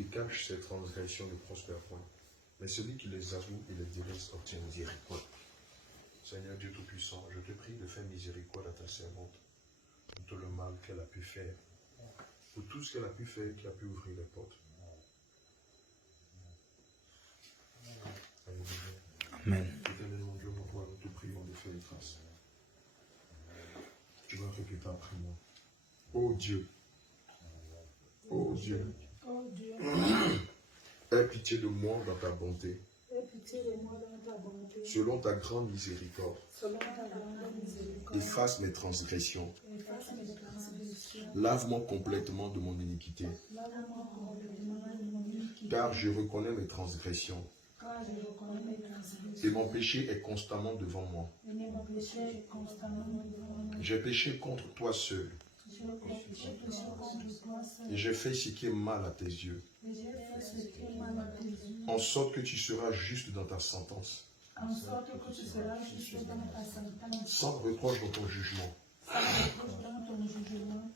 qui cache ses transgressions ne prospère point, mais celui qui les avoue et les délaisse obtient miséricorde. Seigneur Dieu Tout-Puissant, je te prie de faire miséricorde à ta servante pour tout le mal qu'elle a pu faire, pour tout ce qu'elle a pu faire qui a pu ouvrir les portes. Amen. Éternel mon Dieu, mon roi, nous te prions de faire grâce. Tu vas répéter après moi. Oh Dieu, oh Dieu, Oh Dieu, aie pitié de moi dans ta bonté, aie pitié de moi dans ta bonté, selon ta grande miséricorde. selon ta grande miséricorde. Efface mes transgressions, Efface mes transgressions, lave-moi complètement de mon iniquité, lave-moi complètement de mon iniquité, car je reconnais mes transgressions, car je reconnais mes transgressions, et mon péché est constamment devant moi. et mon péché est constamment devant moi. J'ai péché contre toi seul, J'ai péché contre toi seul, et j'ai fait ce qui est mal à tes yeux, et j'ai fait ce qui est mal à tes yeux, en sorte que tu seras juste dans ta sentence, en sorte que tu seras juste dans ta sentence, sans reproche dans ton jugement. sans reproche dans ton jugement.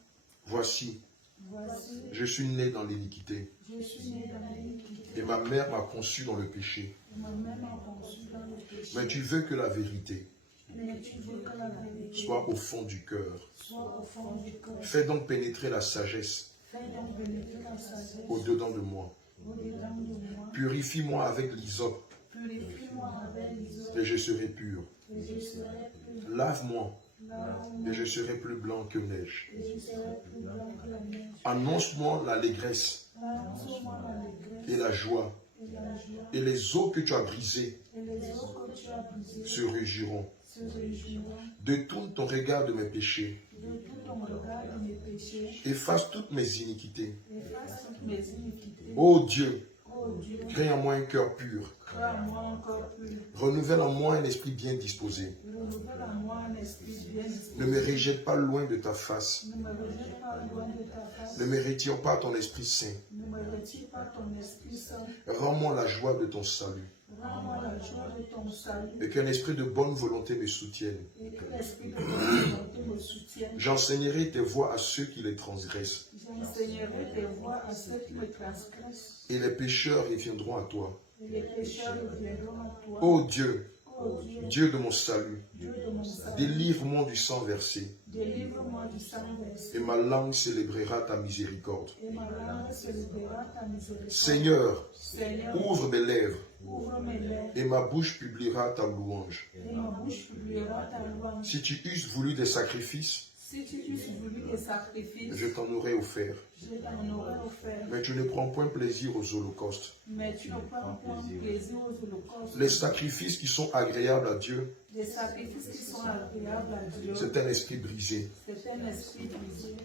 Voici, Voici, je suis né dans l'iniquité, je suis né dans l'iniquité, et ma mère m'a conçu dans le péché. et ma mère m'a conçu dans le péché. Mais tu veux que la vérité Mais tu veux que la vérité soit au fond du cœur. soit au fond du cœur. Fais donc pénétrer la sagesse Fais donc pénétrer la sagesse au-dedans de moi. au-dedans de moi. Purifie-moi avec l'hysope, Purifie-moi avec l'hysope, et je serai pur. et je serai plus Lave-moi, lave-moi, et je serai plus blanc que neige. et je serai plus blanc que la neige. Annonce-moi l'allégresse Annonce-moi l'allégresse et la joie, et la joie, et les eaux que tu as brisées et les eaux que tu as brisées se réjouiront. se réjouiront. Détourne ton regard de mes péchés, De tout ton regard de mes péchés, efface toutes mes iniquités. efface toutes mes iniquités. Ô Dieu, Ô Dieu, crée en moi un cœur pur, crée en moi encore plus. renouvelle en moi un esprit bien disposé. Renouvelle en moi un esprit bien disposé. Ne me rejette pas loin de ta face, Ne me rejette pas loin de ta face. ne me retire pas ton Esprit Saint. Ne me retire pas ton Esprit Saint. Rends-moi la joie de ton salut, Rends-moi la joie de ton salut. et qu'un esprit de bonne volonté me soutienne. Et que l'Esprit de bonne volonté me soutienne. J'enseignerai tes voies à ceux qui les transgressent, J'enseignerai tes voies à ceux qui me transgressent. et les pécheurs reviendront à toi. Et les pécheurs reviendront à toi. Ô Dieu, Ô Dieu, Dieu de mon salut, Dieu de mon salut, délivre-moi du sang versé, délivre-moi du sang versé. et ma langue célébrera ta miséricorde. Et ma langue célébrera ta miséricorde. Seigneur, Seigneur, ouvre mes lèvres, ouvre mes lèvres. et ma bouche publiera ta louange. Et ma bouche publiera ta louange. Si tu eusses voulu des sacrifices, Si tu eusses voulu des sacrifices, je t'en aurais offert. je t'en aurais offert. Mais tu ne prends point plaisir aux holocaustes. Mais tu ne prends point plaisir aux holocaustes. Les sacrifices qui sont agréables à Dieu, Des sacrifices qui sont agréables à Dieu. c'est un esprit brisé. C'est un esprit brisé.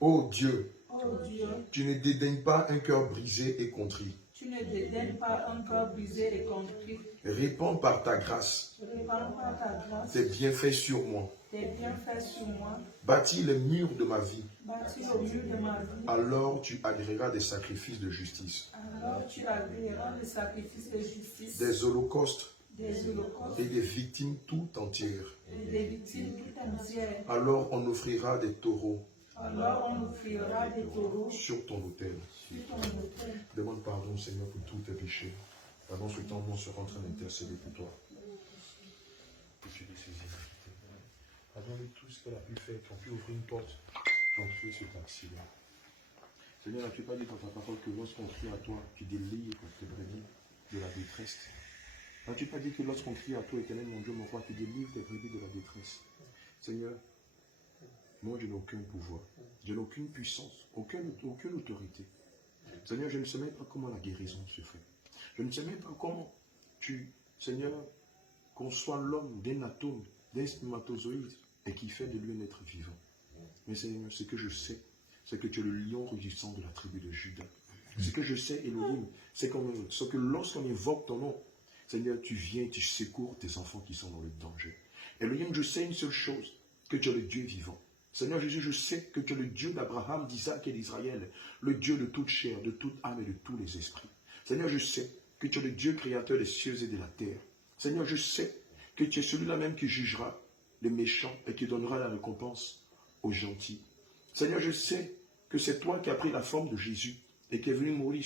Ô Dieu, Oh Dieu, tu ne dédaignes pas un cœur brisé et contrit. tu ne dédaignes pas un cœur brisé et contrit. Répands par ta grâce Répands par ta grâce tes bienfaits sur moi. tes bienfaits sur moi. Bâtis les murs de ma vie. Bâtis le mur de ma vie. Alors tu agréeras des sacrifices de justice, Alors tu agréeras le sacrifice de justice, des holocaustes des holocaustes et des victimes tout entières. et des victimes tout entières. Alors on offrira des taureaux Alors on offrira des taureaux sur ton autel. sur ton autel. Demande pardon, Seigneur, pour tous tes péchés. Pendant ce temps, on sera en train d'intercéder pour toi. Péché de ces iniquités. Pardonne tout ce qu'elle a pu faire, qui ont pu ouvrir une porte, qui ont créé cet accident. Seigneur, n'as-tu pas dit dans ta parole que lorsqu'on crie à toi, tu délivres tes brebis de la détresse? N'as-tu pas dit que lorsqu'on crie à toi, Éternel, mon Dieu, mon roi, tu délivres tes brebis de la détresse? Seigneur, moi, je n'ai aucun pouvoir. Je n'ai aucune puissance, aucune autorité. Seigneur, je ne sais même pas comment la guérison se fait. Je ne sais même pas comment tu, Seigneur, conçois l'homme d'un atome, d'un spermatozoïde, et qui fait de lui un être vivant. Mais Seigneur, ce que je sais, c'est que tu es le lion rugissant de la tribu de Juda. Ce que je sais, Elohim, c'est que lorsqu'on évoque ton nom, Seigneur, tu viens et tu secours tes enfants qui sont dans le danger. Elohim, je sais une seule chose, que tu es le Dieu vivant. Seigneur Jésus, je sais que tu es le Dieu d'Abraham, d'Isaac et d'Israël, le Dieu de toute chair, de toute âme et de tous les esprits. Seigneur, je sais que tu es le Dieu créateur des cieux et de la terre. Seigneur, je sais que tu es celui-là même qui jugera les méchants et qui donnera la récompense aux gentils. Seigneur, je sais que c'est toi qui as pris la forme de Jésus et qui est venu mourir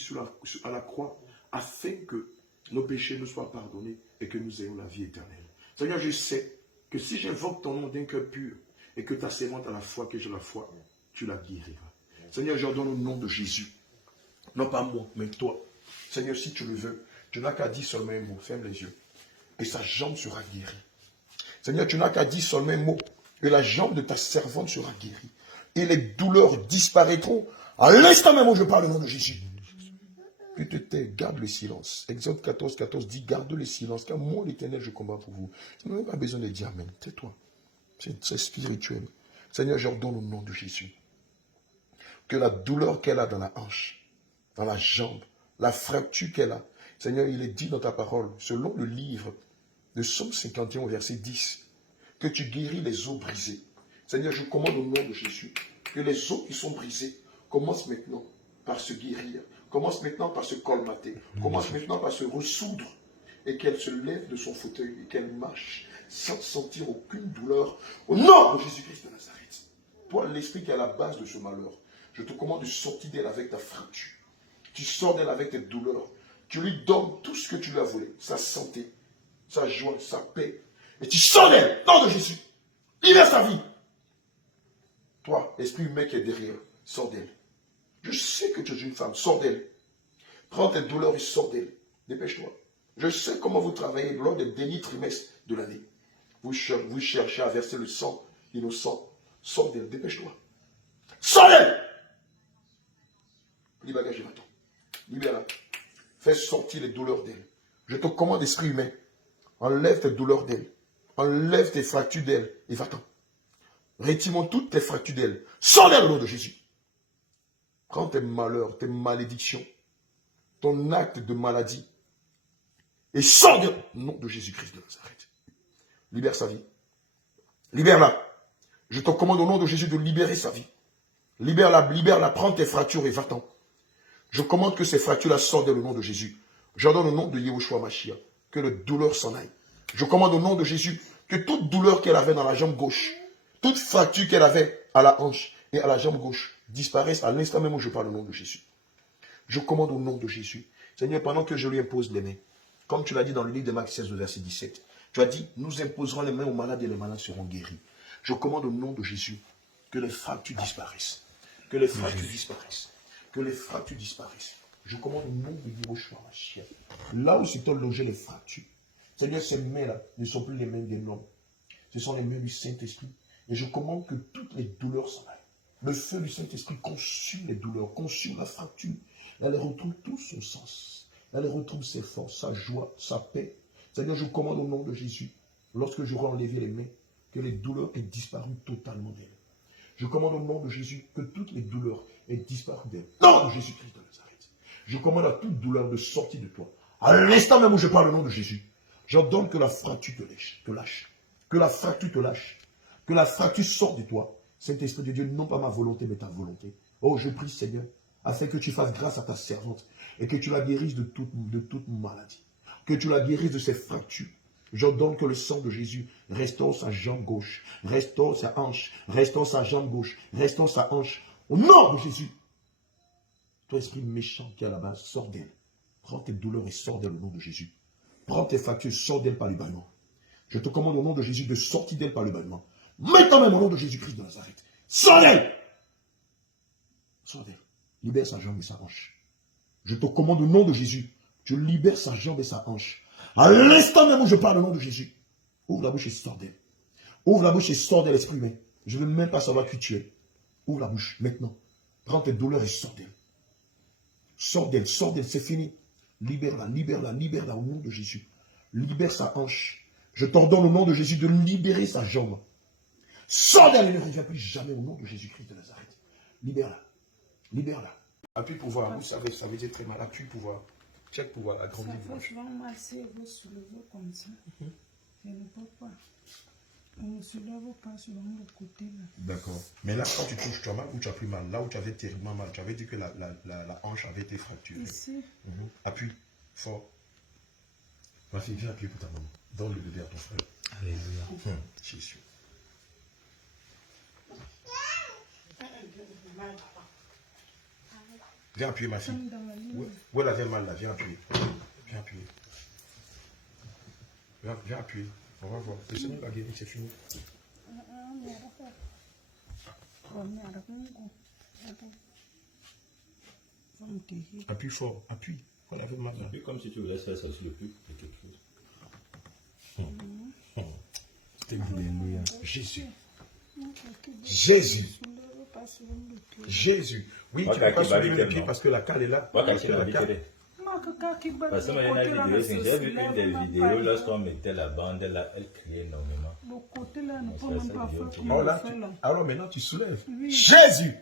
à la croix afin que nos péchés nous soient pardonnés et que nous ayons la vie éternelle. Seigneur, je sais que si j'invoque ton nom d'un cœur pur et que ta servante a la foi, que j'ai la foi, tu la guériras. Seigneur, j'ordonne au nom de Jésus. Non pas moi, mais toi. Seigneur, si tu le veux, tu n'as qu'à dire seulement un mot. Ferme les yeux. Et sa jambe sera guérie. Seigneur, tu n'as qu'à dire seulement un mot. Et la jambe de ta servante sera guérie. Et les douleurs disparaîtront à l'instant même où je parle au nom de Jésus. Tu te tais, garde le silence. Exode 14, 14 dit, garde le silence, car moi, l'Éternel, je combats pour vous. Tu n'as pas besoin de dire amen. Tais-toi. C'est très spirituel. Seigneur, j'ordonne au nom de Jésus que la douleur qu'elle a dans la hanche, dans la jambe, la fracture qu'elle a, Seigneur, il est dit dans ta parole, selon le livre de Psaume 51 au verset 10, que tu guéris les os brisés. Seigneur, je commande au nom de Jésus que les os qui sont brisés commencent maintenant par se guérir, commencent maintenant par se colmater, commencent maintenant par se ressoudre et qu'elle se lève de son fauteuil et qu'elle marche sans sentir aucune douleur au nom de Jésus-Christ de Nazareth. Toi, l'esprit qui est à la base de ce malheur, je te commande de sortir d'elle avec ta fracture. Tu sors d'elle avec tes douleurs. Tu lui donnes tout ce que tu lui as volé, sa santé, sa joie, sa paix. Et tu sors d'elle, nom de Jésus. Libère sa vie. Toi, l'esprit humain qui est derrière, sors d'elle. Je sais que tu es une femme, sors d'elle. Prends tes douleurs et sors d'elle. Dépêche-toi. Je sais comment vous travaillez lors des derniers trimestres de l'année. Vous cherchez à verser le sang innocent. Sors d'elle, dépêche-toi. Sors d'elle. Libère-la. Libère-la. Fais sortir les douleurs d'elle. Je te commande, esprit humain, enlève tes douleurs d'elle. Enlève tes fractures d'elle et va-t'en. Retire toutes tes fractures d'elle. Sors d'elle au nom de Jésus. Prends tes malheurs, tes malédictions, ton acte de maladie et sors d'elle au nom de Jésus-Christ de Nazareth. Libère sa vie. Libère-la. Je te commande au nom de Jésus de libérer sa vie. Libère-la, libère-la, prends tes fractures et va-t'en. Je commande que ces fractures-là sortent au nom de Jésus. J'ordonne au nom de Yehoshua Mashiach que le douleur s'en aille. Je commande au nom de Jésus que toute douleur qu'elle avait dans la jambe gauche, toute fracture qu'elle avait à la hanche et à la jambe gauche disparaisse à l'instant même où je parle au nom de Jésus. Je commande au nom de Jésus. Seigneur, pendant que je lui impose les mains, comme tu l'as dit dans le livre de Marc 16, verset 17, tu as dit, nous imposerons les mains aux malades et les malades seront guéris. Je commande au nom de Jésus que les fractures disparaissent. Que les fractures disparaissent. Que les fractures disparaissent. Je commande au nom de Yehoshua Mashiach. Là où s'étaient logées les fractures, Seigneur, ces mains-là ne sont plus les mains des hommes. Ce sont les mains du Saint-Esprit. Et je commande que toutes les douleurs s'en aillent. Le feu du Saint-Esprit consume les douleurs, consume la fracture. Elle retrouve tout son sens. Elle retrouve ses forces, sa joie, sa paix. Seigneur, je commande au nom de Jésus, lorsque j'aurai enlevé les mains, que les douleurs aient disparu totalement d'elle. Je commande au nom de Jésus que toutes les douleurs aient disparu d'elle. Nom de Jésus-Christ de Nazareth. Je commande à toute douleur de sortir de toi. À l'instant même où je parle au nom de Jésus, j'ordonne que la fracture te lâche. Que la fracture te lâche. Que la fracture sorte de toi. Saint-Esprit de Dieu, non pas ma volonté, mais ta volonté. Oh, je prie, Seigneur, afin que tu fasses grâce à ta servante et que tu la guérisses de toute maladie. Que tu la guérisses de ses fractures. J'ordonne que le sang de Jésus restaure sa jambe gauche, restaure sa hanche, restaure sa jambe gauche, restaure sa hanche. Au nom de Jésus. Toi, esprit méchant qui est à la base, sors d'elle. Prends tes douleurs et sors d'elle au nom de Jésus. Prends tes fractures, sors d'elle par le bâillement. Je te commande au nom de Jésus de sortir d'elle par le bâillement. Maintenant même au nom de Jésus-Christ de Nazareth. Sors d'elle. Sors d'elle. Libère sa jambe et sa hanche. Je te commande au nom de Jésus. Tu libères sa jambe et sa hanche. À l'instant même où je parle au nom de Jésus. Ouvre la bouche et sors d'elle. Ouvre la bouche et sors de l'esprit humain. Je ne veux même pas savoir qui tu es. Ouvre la bouche maintenant. Prends tes douleurs et sors d'elle. Sors d'elle, c'est fini. Libère-la, libère-la, libère-la au nom de Jésus. Libère sa hanche. Je t'ordonne au nom de Jésus de libérer sa jambe. Sors d'elle et ne reviens plus jamais au nom de Jésus-Christ de Nazareth. Libère-la. Libère-la. Appuie pour voir. Vous savez, ça veut dire très mal. Appuie pour voir. Check pour voir. Agrandis. Ça fait souvent mal si vous soulevez comme ça. Je ne peux pas. On ne soulève pas sur le côté là. D'accord. Mais là, quand tu touches, tu as mal ou tu as plus mal? Là où tu avais terriblement mal, tu avais dit que la hanche avait été fracturée. Ici. Appuie. Fort. Ma fille, viens appuyer pour ta maman. Donne le bébé à ton frère. Alléluia. Jésus. Viens appuyer, ma fille. Comme dans la ligne. Où elle avait mal là, viens appuyer. Viens appuyer. Viens appuyer. On va voir. Le Seigneur va guérir, c'est fini. Appuie fort, appuie. On avait mal là. Et comme si tu voulais faire ça sur le plus de quelque chose. Alléluia. Jésus. Jésus. Jésus. Oui, tu ne peux pas soulever le pied parce que la cale est là. Moi, quand Parce que il la habite cale- parce que moi, il y a une vidéo, j'ai vu une des vidéos, lorsqu'on mettait la bande là, elle criait énormément. Le côté là, ne peut même pas faire comme Oh on là, fait là. alors maintenant tu soulèves. Oui. Jésus.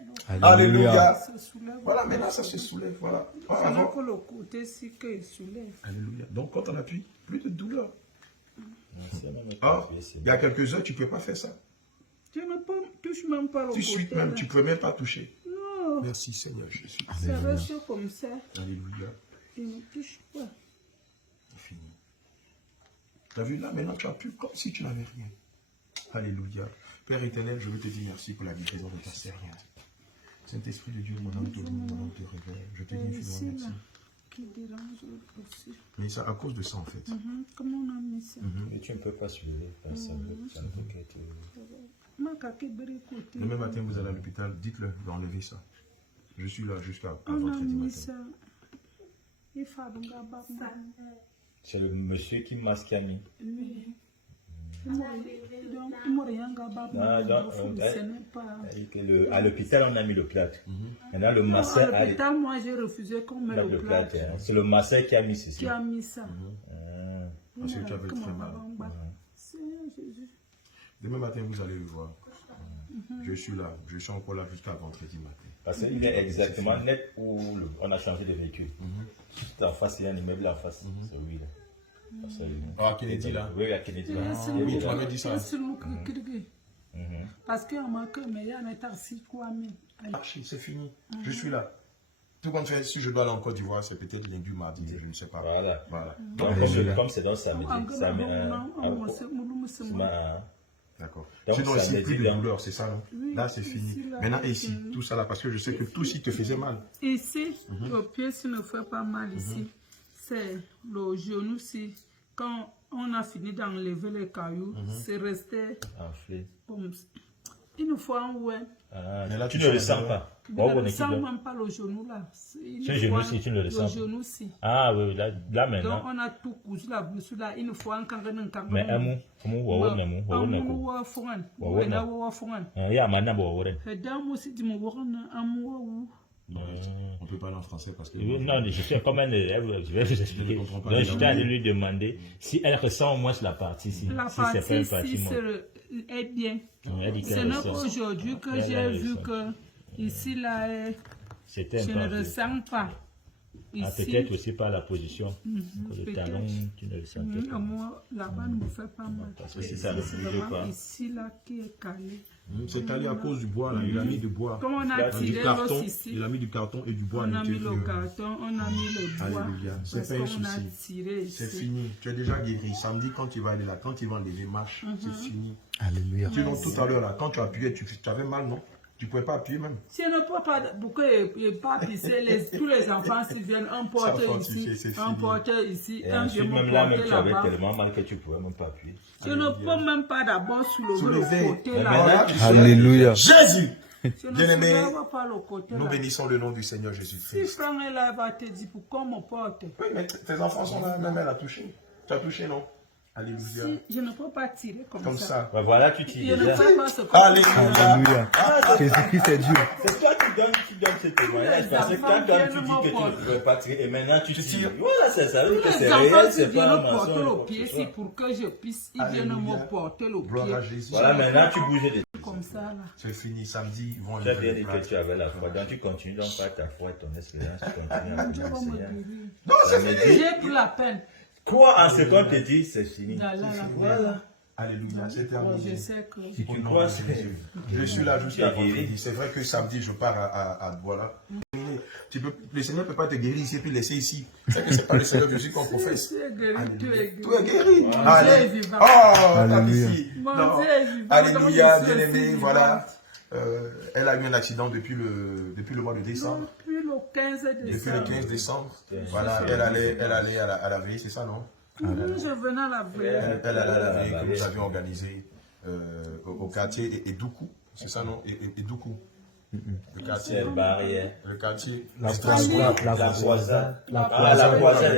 Alléluia. Ça soulève. Voilà, maintenant ça se soulève. Voilà. Ah, C'est avant. que le côté-ci qu'il soulève. Alléluia. Donc quand on appuie, plus de douleur. C'est même Ah, pas appuyé, il y a quelques heures, tu ne peux pas faire ça. Tu ne touches même pas le Tout de côté suite là. même, tu ne peux même pas toucher. Non, Merci Seigneur Jésus. ça reste comme ça. Alléluia. Il ne touche pas. C'est fini. Tu as vu là, maintenant tu appuies comme si tu n'avais rien. Alléluia. Père éternel, je veux te dire merci pour la guérison de ta servante. Saint-Esprit de Dieu, mon âme te loue, mon âme te révèle. Je te dis Ici infiniment là, merci. qui dérange aussi. Mais c'est à cause de ça en fait. Comment on a mis ça? Et tu ne peux pas soulever, parce que ça ne peut qu'être. Ma kaki beri côté. Demain matin, vous allez à l'hôpital, dites-le d'enlever ça. Je suis là jusqu'à On a vendredi mis matin. ça. Il faut donc avoir C'est le monsieur qui m'a mis. oui. Donc, il m'a rien gabé. Ah, donc, Ce n'est pas. À l'hôpital, on a mis le plâtre. Maintenant, le À masseur a l'hôpital, moi, j'ai refusé qu'on mette le le plâtre. plâtre. Hein. C'est le masseur qui a mis ceci. Qui a mis ça? Parce que tu avais très mal. Seigneur Jésus. Demain matin, vous allez le voir. Je suis là. Je suis encore là jusqu'à vendredi matin. Parce qu'il est exactement net où on a changé de véhicule. Tout en face, il y a un immeuble en face. C'est oui. Là. Ah, Kennedy là. Oui, à Kennedy là. Oui, tu m'avais dit ça. Parce qu'il y a marqué, mais il y a un taxi quoi, mais. Archie, c'est fini. Je suis là. Tout compte fait, si je dois aller en Côte d'Ivoire, c'est peut-être lundi ou mardi, je ne sais pas. Voilà. Voilà. Donc, comme c'est dans samedi. D'accord. Donc, Sinon, ça ici, me plus dit de dans- douleur, c'est ça, non? Oui, Là, c'est fini. ici, là, Maintenant, c'est ici, fini. tout ça là, parce que je sais que tout ici te faisait mal. Ici, le pied, s'il ne fait pas mal ici, c'est le genou-ci. Quand on a fini d'enlever les cailloux, c'est resté Enflé. comme ça. Une fois, ouais. Ah, Mais là, tu tu ne le sens sens la pas. Je Bon, ne bon, sens équipe. même pas le genou là. Une Ce fois, genou-ci, tu ne le sens pas. Le genou-ci. Ah oui, là Donc maintenant. on a tout cousu la blouse là. Une fois, on a Mais un mot, wawo memu, wawo meko. wa fongan. Wawo On a me. wa fongan. Il y a maintenant wawo ren. Et dans moi, si tu me vois, on a un mot. On ne peut pas aller en français parce que. Non, je sais comment je vais vous expliquer. Je ne comprends pas. Donc, j'étais allé lui demander si elle ressent au moins la partie ici. La Si c'est pas une partie partie ici morte. est bien. Elle dit Ce qu'elle n'est ressent. qu'aujourd'hui que Elle, j'ai elle vu ressent. que ici là, C'était je un ne peu. ressens pas. Ah, Ici, peut-être aussi par la position. Le peut-être. talon, tu ne le sentais pas. moi, là-bas ne me fait pas mal. Parce que si ça ne C'est bouge vraiment pas. ici là qui est calé. C'est allé à cause du bois là. Il a mis du bois. Comme on a Là, Du tiré carton. l'os ici, Il a mis du carton et du bois. on a mis le l'intérieur. carton, on a mis le bois. Alléluia. C'est Parce pas un qu'on a souci. tiré C'est ici. fini. Tu es déjà guéri. Samedi, quand tu vas aller là, quand il va enlever, marche. C'est fini. Alléluia. Sinon, tout à l'heure, là, quand tu appuyais, tu avais mal, non? Tu ne pouvais pas appuyer même. Si on ne peut pas, pourquoi il n'est pas pissé, tous les enfants s'ils viennent, un porte Ça, ici, c'est un fini. porte ici, Et un vient ensuite, me même là, même porter tu avais là-bas. tellement mal que tu ne pouvais même pas appuyer. Je ne peux même pas d'abord soulever Soulever. le côté Mais là. maintenant, tu Alléluia. Jésus! Je ne Bien-aimé, soulève pas le côté nous là. bénissons le nom du Seigneur Si Jésus-Christ. Franck est là, il va te dire pourquoi on me porte. Oui, mais tes enfants sont là, même elle a touché. Tu as touché, non? Alléluia. Si je ne peux pas tirer Comme ça. ça. Ben voilà, tu Je tires ne déjà. peux pas ce Alléluia. Alléluia. Jésus-Christ est Dieu. C'est toi qui donnes ce témoignage. Parce que quand toi, tu dis que tu ne pouvais pas tirer et maintenant tu tires. Voilà, c'est ça. Oui, que c'est Les réel, enfants c'est viennent pas un me porter mensonge. le pied ici pour que je puisse, ils viennent Alléluia. me porter le Gloire à pied. Jésus. Voilà, maintenant tu bouges des. Comme ça là. C'est fini. Samedi, ils vont Tu as bien enlever dit le que plâtre. tu avais la foi. Donc tu continues donc par ta foi et ton espérance. Tu continues à Dieu va me prier. guérir. Non, c'est fini. J'ai pris la peine Quoi en ce qu'on te dit, c'est fini. d'aller à la Voilà. Alléluia. C'est Je terminé. sais que Si Au tu nom crois, de c'est. Jésus. Je suis là jusqu'à Tu es guéri. vendredi. C'est vrai que samedi, je pars à voilà. Le Seigneur ne peut pas te guérir ici et puis laisser ici. C'est que c'est pas le Seigneur Jésus qu'on professe. tu es guéri, tu es guéri. Tu es guéri. Mon Allez. Dieu est vivant. Oh, Alléluia. ici. Mon Non. Dieu est vivant. Alléluia, Donc, je suis bien-aimé, aussi voilà. vivante. Elle a eu un accident depuis le mois de décembre. Depuis le 15 Depuis le décembre. 15 décembre. Voilà, elle allait à la veille, c'est ça, non? Oui, je venais à la veille. Elle allait à la veille que nous avions organisée au quartier Edoukou, c'est ça, non? Edoukou. Le quartier. Barrière. Le quartier. La croisade.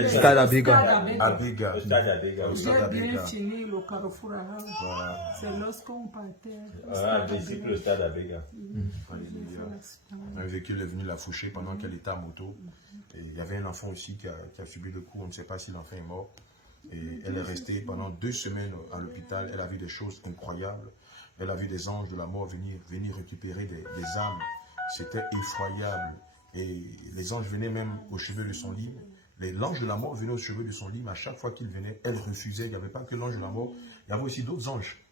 Stade Abega. Abega. Le stade Abega. Au stade J'ai bien Abega. fini le carrefour arabe. Voilà. C'est lorsqu'on partait. Ainsi que le stade Abega. Alléluia. Un véhicule est venu la foucher pendant qu'elle était à moto. Et il y avait un enfant aussi qui a subi le coup. On ne sait pas si l'enfant est mort. Et elle est restée pendant 2 semaines à l'hôpital. Elle a vu des choses incroyables. Elle a vu des anges de la mort venir récupérer des âmes. C'était effroyable. Et les anges venaient même aux cheveux de son lit. L'ange de la mort venait aux cheveux de son lit, mais à chaque fois qu'il venait, elle refusait. Il n'y avait pas que l'ange de la mort, il y avait aussi d'autres anges.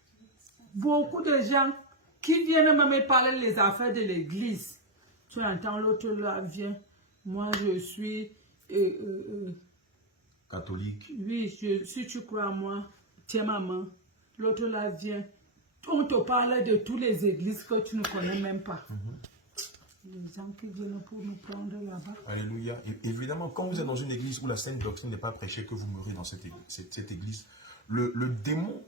Beaucoup de gens qui viennent me parler des affaires de l'église. Tu entends l'autre là vient. Moi je suis Catholique. oui, si tu crois à moi, tiens maman. L'autre là vient. On te parle de toutes les églises que tu ne connais même pas. Les gens qui viennent pour nous prendre là-bas. Alléluia. Et évidemment, quand vous êtes dans une église où la sainte doctrine n'est pas prêchée, que vous mourrez dans cette église, le démon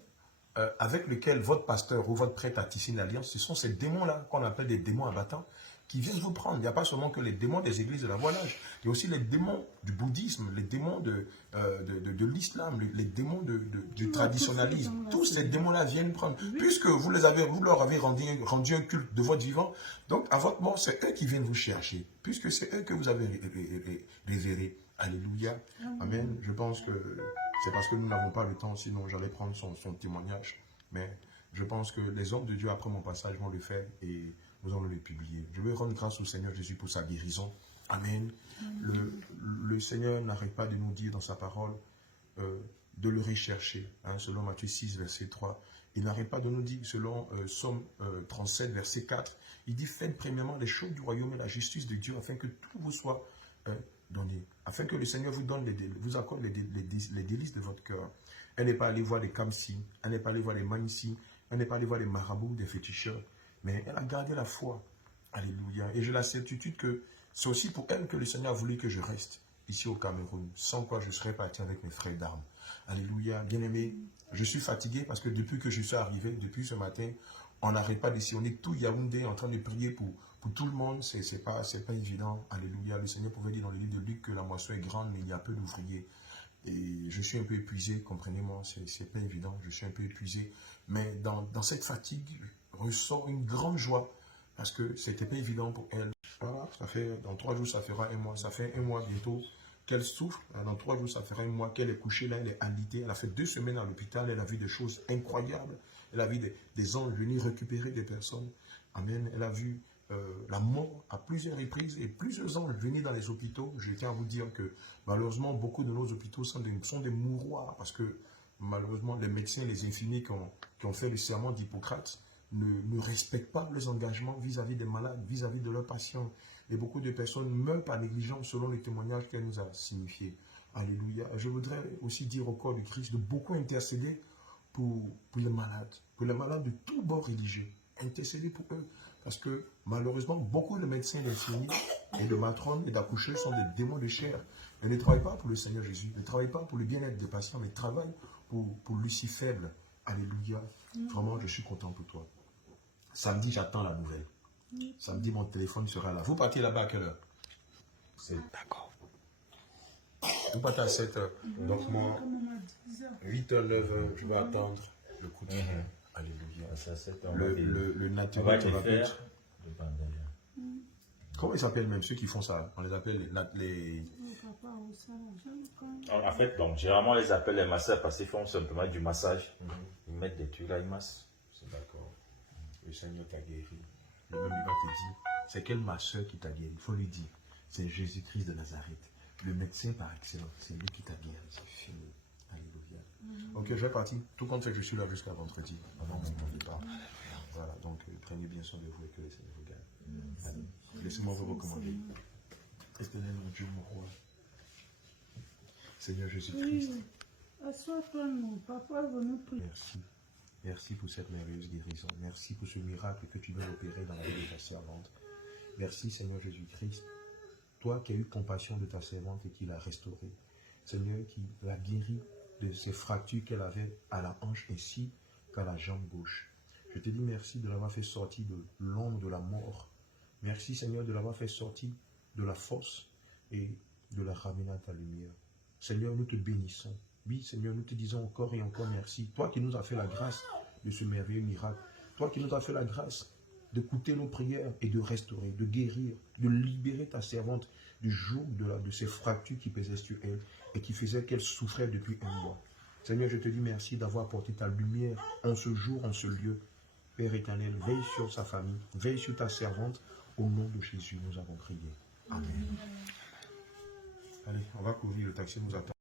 avec lequel votre pasteur ou votre prêtre a tissé une alliance, ce sont ces démons-là qu'on appelle des démons abattants qui viennent vous prendre. Il n'y a pas seulement que les démons des églises de la voilage, il y a aussi les démons du bouddhisme, les démons de l'islam, les démons du traditionnalisme. Tous ces démons-là viennent prendre. Puisque vous leur avez rendu un culte de votre vivant, donc à votre mort, c'est eux qui viennent vous chercher. Puisque c'est eux que vous avez révérés. Alléluia. Amen. Je pense que c'est parce que nous n'avons pas le temps, sinon j'allais prendre son témoignage. Mais je pense que les hommes de Dieu, après mon passage, vont le faire et nous allons le publier. Je veux rendre grâce au Seigneur Jésus pour sa guérison. Amen. Le Seigneur n'arrête pas de nous dire dans sa parole de le rechercher. Selon Matthieu 6, verset 3. Il n'arrête pas de nous dire, selon Psaume 37, verset 4, il dit, faites premièrement les choses du royaume et la justice de Dieu, afin que tout vous soit donné. Afin que le Seigneur vous accorde les délices de votre cœur. Elle n'est pas allée voir les Kamsi, elle n'est pas allée voir les Manissi, elle n'est pas allée voir les marabouts, des féticheurs, mais elle a gardé la foi. Alléluia. Et j'ai la certitude que c'est aussi pour elle que le Seigneur a voulu que je reste ici au Cameroun, sans quoi je serais parti avec mes frères d'armes. Alléluia. Bien-aimé, je suis fatigué parce que depuis que je suis arrivé, depuis ce matin, on n'arrête pas d'ici. On est tout Yaoundé en train de prier pour tout le monde. C'est pas évident. Alléluia. Le Seigneur pouvait dire dans le livre de Luc que la moisson est grande, mais il y a peu d'ouvriers. Et je suis un peu épuisé, comprenez-moi, c'est pas évident, je suis un peu épuisé. Mais dans cette fatigue, ressort une grande joie, parce que c'était pas évident pour elle. Voilà, dans 3 jours, ça fera 1 mois. Ça fait 1 mois bientôt qu'elle souffre. Dans 3 jours, ça fera 1 mois qu'elle est couchée là, elle est alitée. Elle a fait 2 semaines à l'hôpital, elle a vu des choses incroyables. Elle a vu des anges venir récupérer des personnes. Amen. Elle a vu la mort à plusieurs reprises et plusieurs anges venir dans les hôpitaux. Je tiens à vous dire que malheureusement, beaucoup de nos hôpitaux sont des mouroirs parce que malheureusement, les médecins, les infirmiers qui ont fait le serment d'Hippocrate ne respectent pas leurs engagements vis-à-vis des malades, vis-à-vis de leurs patients. Et beaucoup de personnes meurent par négligence selon les témoignages qu'elle nous a signifiés. Alléluia. Je voudrais aussi dire au corps du Christ de beaucoup intercéder pour les malades de tous bords religieux. Intercéder pour eux. Parce que malheureusement, beaucoup de médecins, d'infirmiers et de matrones et d'accoucheurs sont des démons de chair. Ils ne travaillent pas pour le Seigneur Jésus, ils ne travaillent pas pour le bien-être des patients, mais ils travaillent pour Lucie faible. Alléluia. Vraiment, je suis content pour toi. Samedi, j'attends la nouvelle. Samedi, mon téléphone sera là. Vous partez là-bas à quelle heure? D'accord. Vous partez à 7 heures. Donc moi, 8h, 9h, je vais attendre le coup de fil. Alléluia. Le naturel thérapeute. Comment ils s'appellent même ceux qui font ça? On les appelle les... En fait, donc, généralement, on les appelle les masseurs parce qu'ils font simplement du massage. Ils mettent des trucs là, ils massent. C'est d'accord. Le Seigneur t'a guéri. Le même il va te dire, c'est quel masseur qui t'a guéri? Il faut lui dire, c'est Jésus-Christ de Nazareth. Le médecin par excellence, c'est lui qui t'a guéri. C'est fini. Alléluia. Ok, je vais partir. Tout compte fait que je suis là jusqu'à vendredi, avant mon départ. Voilà, donc prenez bien soin de vous et que le Seigneur vous garde. Laissez-moi vous recommander. Éternel mon Dieu, mon roi. Seigneur Jésus-Christ. Oui, assois-toi, mon papa est venu prier. Merci. Merci pour cette merveilleuse guérison. Merci pour ce miracle que tu veux opérer dans la vie de ta servante. Merci Seigneur Jésus-Christ. toi qui as eu compassion de ta servante et qui l'as restaurée. Seigneur, qui l'a guérie de ces fractures qu'elle avait à la hanche ainsi qu'à la jambe gauche. Je te dis merci de l'avoir fait sortir de l'ombre de la mort. Merci Seigneur de l'avoir fait sortir de la force et de la ramener à ta lumière. Seigneur, nous te bénissons. Oui Seigneur, nous te disons encore et encore merci. Toi qui nous as fait la grâce de ce merveilleux miracle. Toi qui nous as fait la grâce d'écouter nos prières et de restaurer, de guérir, de libérer ta servante du joug de ces fractures qui pesaient sur elle et qui faisaient qu'elle souffrait depuis un mois. Seigneur, je te dis merci d'avoir apporté ta lumière en ce jour, en ce lieu. Père éternel, veille sur sa famille, veille sur ta servante. Au nom de Jésus, nous avons prié. Amen. Allez, on va courir, le taxi nous attend.